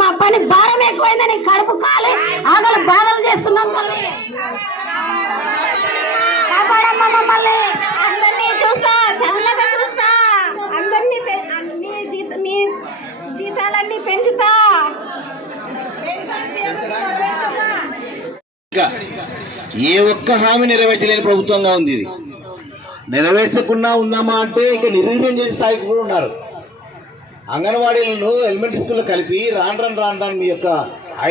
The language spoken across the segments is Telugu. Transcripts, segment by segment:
మా పని భారం ఎక్కువైందని కడుపు కాలి ఆగలు బాధలు చేస్తున్నాం. మళ్ళీ కాపాడమ్మా మమ్మల్ని. అందరినీ చూస్తా, చల్లగా చూస్తా, అందరినీ మీ జీతాలన్నీ పెంచుతా. ఏ ఒక్క హామీ నెరవేర్చలేని ప్రభుత్వంగా ఉంది ఇది. నెరవేర్చకుండా ఉన్నామా అంటే ఇక నిర్వీర్యం చేసే స్థాయికి కూడా ఉన్నారు. అంగన్వాడీలను ఎలిమెంటరీ స్కూల్లో కలిపి రాను మీ యొక్క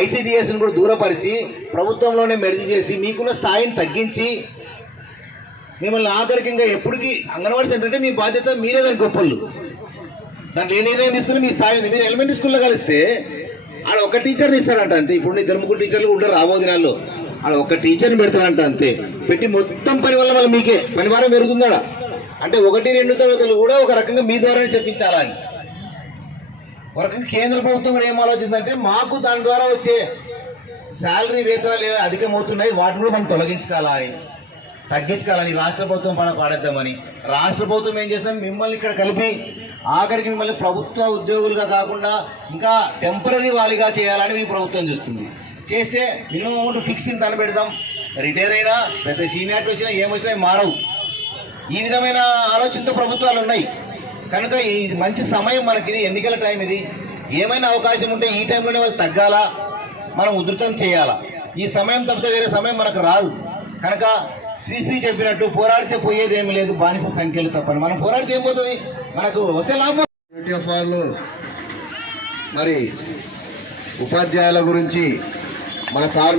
ఐసీడీఎస్ను కూడా దూరపరిచి ప్రభుత్వంలోనే మెర్జ్ చేసి మీకున్న స్థాయిని తగ్గించి మిమ్మల్ని ఆఖరికంగా ఎప్పటికీ అంగన్వాడీ సెంటర్ అంటే మీ బాధ్యత, మీరే దాని గొప్పలు. దాంట్లో ఏ నిర్ణయం తీసుకుని మీ స్థాయి ఉంది. మీరు ఎలిమెంటరీ స్కూల్లో కలిస్తే ఆడ ఒక టీచర్ని ఇస్తారంట అంతే. ఇప్పుడు ఇద్దరు ముగ్గురు టీచర్లు ఉండరు రాబో దినాల్లో. ఆడ ఒక టీచర్ని పెడతారంట అంతే. పెట్టి మొత్తం పని వల్ల మళ్ళీ మీకే పని భారం పెరుగుతుందా అంటే 1-2 తరగతులు కూడా ఒక రకంగా మీ ద్వారానే చెప్పించాలని. ఒక రకంగా కేంద్ర ప్రభుత్వం కూడా ఏం ఆలోచిందంటే మాకు దాని ద్వారా వచ్చే శాలరీ వేతనాలు అధికమవుతున్నాయి, వాటిని కూడా మనం తగ్గించుకోవాలని రాష్ట్ర ప్రభుత్వం పాడేద్దామని రాష్ట్ర ప్రభుత్వం ఏం చేస్తుందని మిమ్మల్ని ఇక్కడ కలిపి ఆఖరికి మిమ్మల్ని ప్రభుత్వ ఉద్యోగులుగా కాకుండా ఇంకా టెంపరీ వాలీగా చేయాలని మీ ప్రభుత్వం చూస్తుంది. చేస్తే మినిమం అమౌంట్ ఫిక్స్ ఇంత అని పెడదాం. రిటైర్ అయినా పెద్ద సీనియారిటీ వచ్చినా ఏమొచ్చినా మారవు. ఈ విధమైన ఆలోచనతో ప్రభుత్వాలు ఉన్నాయి. కనుక ఇది మంచి సమయం మనకి, ఇది ఎన్నికల టైం. ఇది ఏమైనా అవకాశం ఉంటే ఈ టైంలోనే వాళ్ళు తగ్గాలా, మనం ఉధృతం చేయాలా. ఈ సమయం తప్పితే వేరే సమయం మనకు రాదు. కనుక శ్రీశ్రీ చెప్పినట్టు పోరాడితే పోయేది ఏమి లేదు, బానిస సంఖ్యలు తప్పని. మనం పోరాడితే ఏం పోతుంది, మనకు వస్తే లాభం. మరి ఉపాధ్యాయుల గురించి మన సార్